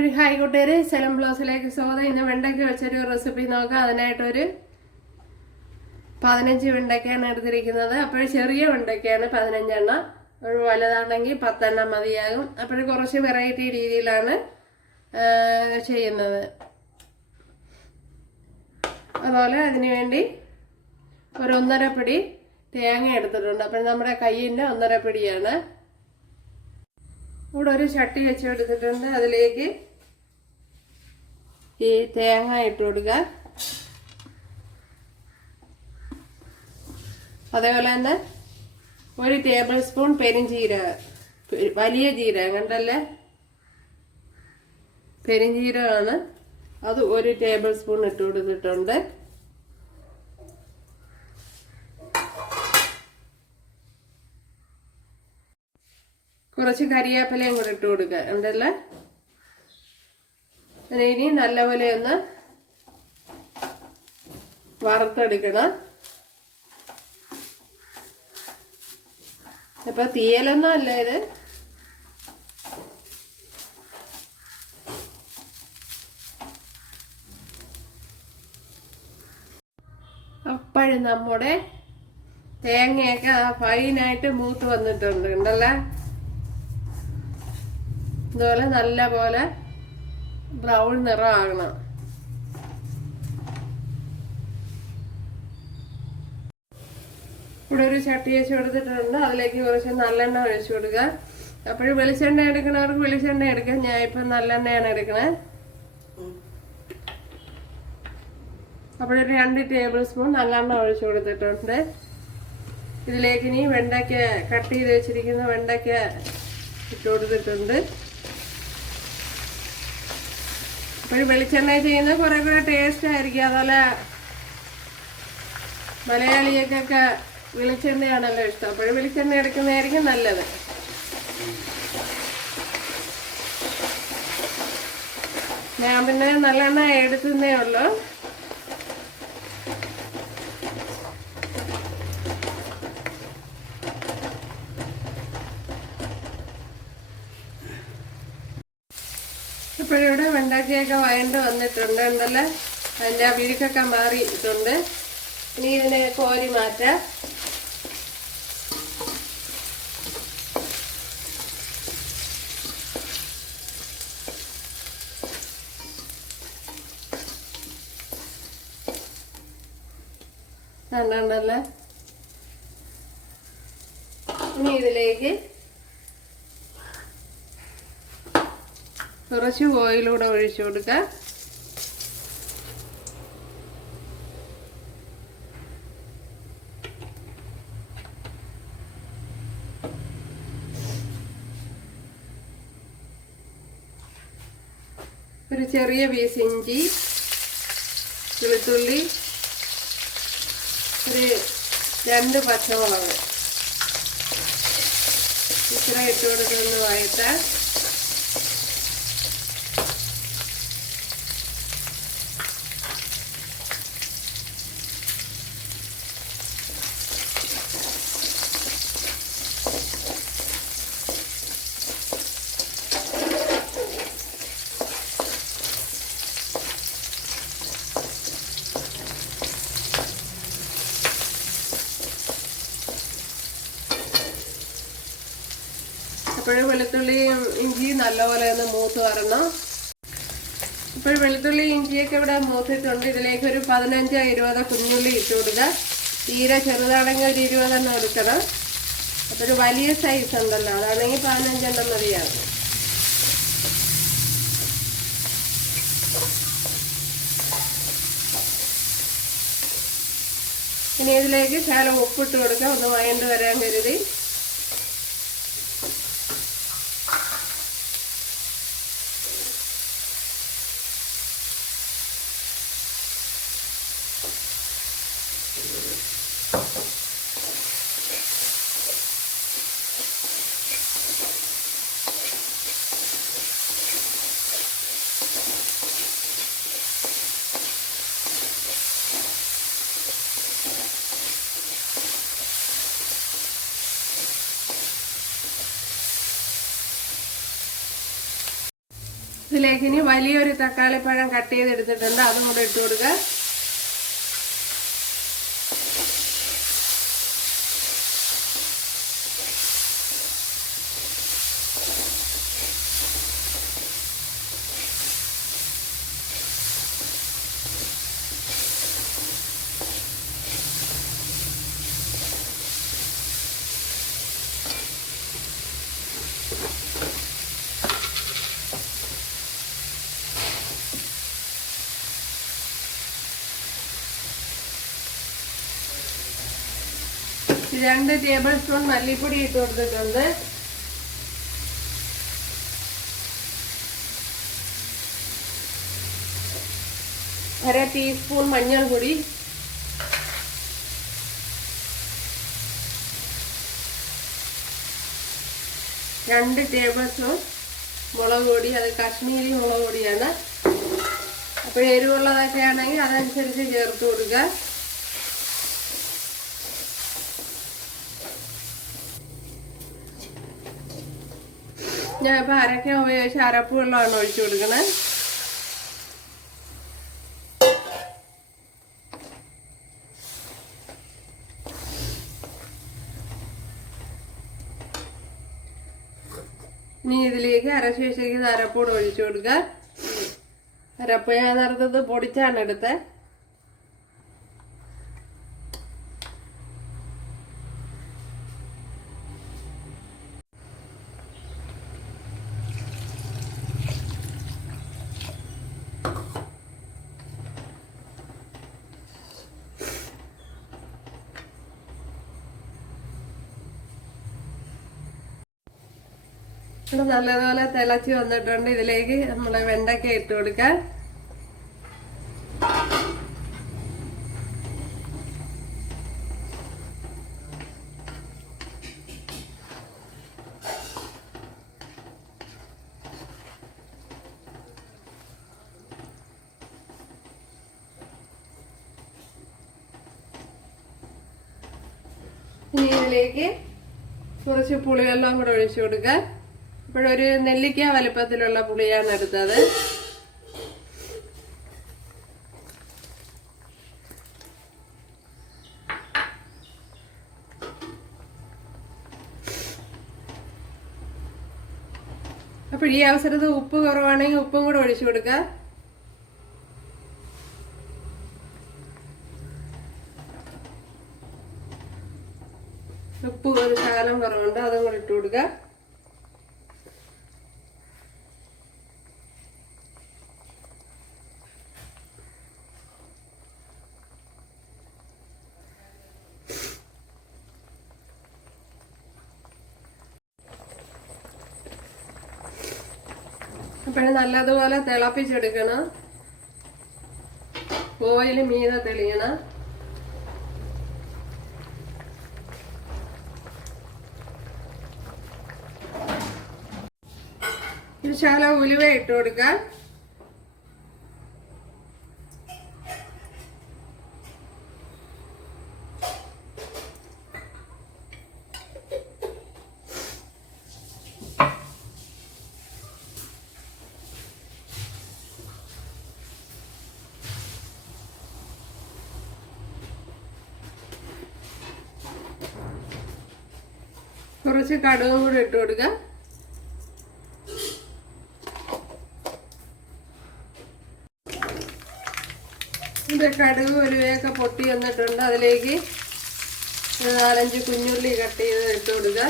അപ്പോഴും ഹായ് കൂട്ടുകാർ സെലം ബ്ലൗസിലേക്ക് സ്വാഗതം. ഇന്ന് വെണ്ടയ്ക്ക വെച്ചൊരു റെസിപ്പി നോക്കാം. അതിനായിട്ടൊരു പതിനഞ്ച് വെണ്ടയ്ക്കാണ് എടുത്തിരിക്കുന്നത്. അപ്പോൾ ചെറിയ വെണ്ടയ്ക്കാണ് പതിനഞ്ചെണ്ണം. ഒരു വലുതാണെങ്കിൽ പത്തെണ്ണം മതിയാകും. അപ്പോൾ കുറച്ച് വെറൈറ്റി രീതിയിലാണ് ചെയ്യുന്നത്. അതുപോലെ അതിന് വേണ്ടി ഒരു ഒന്നര പിടി തേങ്ങ എടുത്തിട്ടുണ്ട്. അപ്പോൾ നമ്മുടെ കയ്യിന്റെ ഒന്നര പിടിയാണ്. ഇവിടെ ഒരു ചട്ടി വെച്ചെടുത്തിട്ടുണ്ട് അതിലേക്ക് ഈ തേങ്ങ ഇട്ട് കൊടുക്കുക. അതേപോലെ തന്നെ ഒരു ടേബിൾ സ്പൂൺ പെരിഞ്ചീരകം വലിയ ജീരകം കണ്ടല്ലേ? പെരിഞ്ചീരകമാണ്. അത് ഒരു ടേബിൾ സ്പൂൺ ഇട്ട് കൊടുത്തിട്ടുണ്ട്. കുറച്ച് കറിവേപ്പിലയും കൂടെ ഇട്ട് കൊടുക്കുക. ഉണ്ടല്ലേ പിന്നെ ഇനി നല്ലപോലെ ഒന്ന് വറുത്തെടുക്കണം. അപ്പൊ തീയലൊന്നും അല്ല ഇത്. അപ്പോഴും നമ്മുടെ തേങ്ങയൊക്കെ ഫൈനായിട്ട് മൂത്ത് വന്നിട്ടുണ്ട് ഉണ്ടല്ലേ ഇതുപോലെ നല്ല പോലെ ബ്രൗൺ നിറമാകണം ഇവിടെ ഒരു ചട്ടി വെച്ച് കൊടുത്തിട്ടുണ്ട്. അതിലേക്ക് കുറച്ച് നല്ലെണ്ണ ഒഴിച്ചു കൊടുക്കുക അപ്പോഴും വെളിച്ചെണ്ണ എടുക്കണവർക്ക് വെളിച്ചെണ്ണ എടുക്കാം. ഞാൻ ഇപ്പം നല്ലെണ്ണയാണ് എടുക്കണേ. അപ്പോഴൊരു രണ്ട് ടേബിൾ സ്പൂൺ നല്ലെണ്ണ ഒഴിച്ചു കൊടുത്തിട്ടുണ്ട്. ഇതിലേക്ക് ഇനി വെണ്ടയ്ക്ക കട്ട് ചെയ്ത് വെച്ചിരിക്കുന്ന വെണ്ടയ്ക്ക ഇട്ട് കൊടുത്തിട്ടുണ്ട്. അപ്പോൾ വെളിച്ചെണ്ണ ചെയ്യുന്ന കുറേ കൂടെ ടേസ്റ്റ് ആയിരിക്കും. അതുപോലെ മലയാളികൾക്കൊക്കെ വെളിച്ചെണ്ണയാണല്ലോ ഇഷ്ടം. അപ്പോൾ വെളിച്ചെണ്ണ എടുക്കുന്നതായിരിക്കും നല്ലത്. ഞാൻ പിന്നെ നല്ലെണ്ണ എടുക്കുന്നേ ഉള്ളൂ. വെണ്ടയ്ക്കയൊക്കെ വയണ്ട് വന്നിട്ടുണ്ട്. എന്തല്ലേ അതിന്റെ ആ വിരിക്കൊക്കെ മാറിയിട്ടുണ്ട്. ഇനി ഇതിനെ കോരി മാറ്റാം. കണ്ടല്ലേ ഇനി ഇതിലേക്ക് കുറച്ച് ഓയിലൂടെ ഒഴിച്ചു കൊടുക്കുക ഒരു ചെറിയ പീസ് ഇഞ്ചി വെളുത്തുള്ളി ഒരു രണ്ട് പച്ചമുളക്. ഇത്ര ഇട്ട് കൊടുത്തൊന്ന് അപ്പോഴും ഇഞ്ചിയും നല്ലപോലെ ഒന്ന് മൂത്ത് വരണം. ഇപ്പോൾ വെളുത്തുള്ളി ഇഞ്ചിയൊക്കെ ഇവിടെ മൂത്തിട്ടുണ്ട്. ഇതിലേക്ക് ഒരു പതിനഞ്ചോ ഇരുപതോ കുഞ്ഞുള്ളി ഇട്ട് കൊടുക്കുക. തീരെ ചെറുതാണെങ്കിൽ ഒരു ഇരുപതെണ്ണം എടുക്കണം. അപ്പോൾ ഒരു വലിയ സൈസ് ഉണ്ടല്ലോ. അതാണെങ്കിൽ പതിനഞ്ചെണ്ണം മതിയാകും ഇനി ഇതിലേക്ക് ശകലം ഉപ്പിട്ട് കൊടുക്കുക. ഒന്ന് വയണ്ട് വരാൻ കരുതി. ഇതിലേക്ക് ഇനി വലിയൊരു തക്കാളിപ്പഴം കട്ട് ചെയ്തെടുത്തിട്ടുണ്ട്. അതും കൂടെ ഇട്ട് കൊടുക്കുക രണ്ട് ടേബിൾ സ്പൂൺ മല്ലിപ്പൊടി ഇട്ട് കൊടുത്തിട്ടുണ്ട്. അര ടീസ്പൂൺ മഞ്ഞൾ പൊടി രണ്ട് ടേബിൾ സ്പൂൺ മുളക് പൊടി അത് കാശ്മീരി മുളക് പൊടിയാണ്. അപ്പോൾ എരിവുള്ളതൊക്കെ ആണെങ്കിൽ അതനുസരിച്ച് ചേർത്ത് കൊടുക്കുക. ഞാൻ ഇപ്പൊ അരക്കാൻ ഉപയോഗിച്ച് അരപ്പ് വെള്ളമാണ് ഒഴിച്ചു കൊടുക്കണേ. ഇനി ഇതിലേക്ക് അരച്ച് വെച്ചിരിക്കുന്ന അരപ്പൂടെ ഒഴിച്ചു കൊടുക്കുക അരപ്പ് ഞാൻ നേരത്തത് പൊടിച്ചാണ് എടുത്തത് നല്ലതുപോലെ തിളച്ച് വന്നിട്ടുണ്ട്. ഇതിലേക്ക് നമ്മൾ വെണ്ടയ്ക്ക ഇട്ട് കൊടുക്കാം. ഇനി ഇതിലേക്ക് കുറച്ച് പുളിവെള്ളം കൂടെ ഒഴിച്ചു കൊടുക്കുക ഇപ്പോഴൊരു നെല്ലിക്ക വലുപ്പത്തിലുള്ള പുളിയാണ് എടുത്തത്. അപ്പോൾ ഈ അവസരത്ത് ഉപ്പ് കുറവാണെങ്കിൽ ഉപ്പും കൂടെ ഒഴിച്ചു കൊടുക്കുക ഉപ്പ് ഒരു ശകലം കുറവുണ്ട് അതും കൂടെ ഇട്ട് കൊടുക്കുക അപ്പോഴും നല്ലതുപോലെ തിളപ്പിച്ചെടുക്കണം. ഓയിൽ മീത തെളിയണം. ശാല ഉലുവ ഇട്ട് കൊടുക്കാം. കുറച്ച് കടുക് കൂടി ഇട്ട് കൊടുക്കുക ഇത് കടുക് ഉലുവയൊക്കെ പൊട്ടി വന്നിട്ടുണ്ട്. അതിലേക്ക് നാലഞ്ച് കുഞ്ഞുള്ളി കട്ട് ചെയ്ത് ഇട്ട് കൊടുക്കുക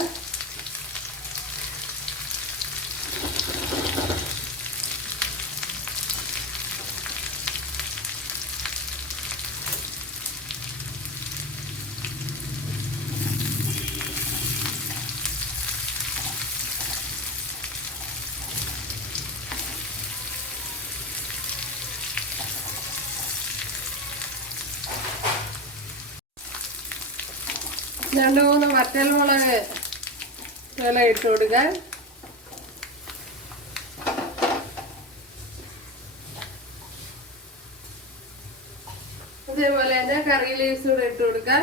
രണ്ട് മൂന്ന് വറ്റൽമുളക് വില ഇട്ട് കൊടുക്കാൻ. അതേപോലെ തന്നെ കറി ലീവ്സ് കൂടെ ഇട്ട് കൊടുക്കാൻ.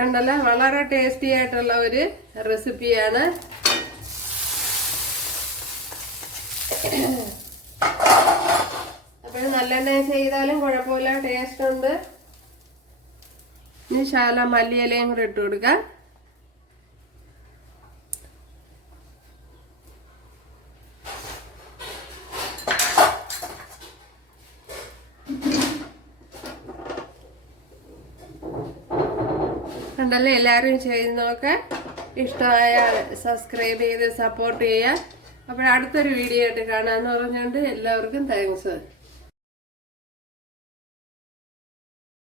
കണ്ടല്ലോ വളരെ ടേസ്റ്റി ആയിട്ടുള്ള ഒരു റെസിപ്പിയാണ് അപ്പോൾ നല്ലെണ്ണ ചെയ്താലും കുഴപ്പമില്ല ടേസ്റ്റ് ഉണ്ട്. ഇനി ശാല മല്ലിയിലയും കൂടെ ഇട്ട് കൊടുക്കാം. കണ്ടല്ലേ എല്ലാവരും ചെയ്ത് നോക്കാൻ ഇഷ്ടമായാൽ സബ്സ്ക്രൈബ് ചെയ്ത് സപ്പോർട്ട് ചെയ്യുക അപ്പോൾ അടുത്തൊരു വീഡിയോ ആയിട്ട് കാണാമെന്ന് പറഞ്ഞുകൊണ്ട് എല്ലാവർക്കും താങ്ക്സ്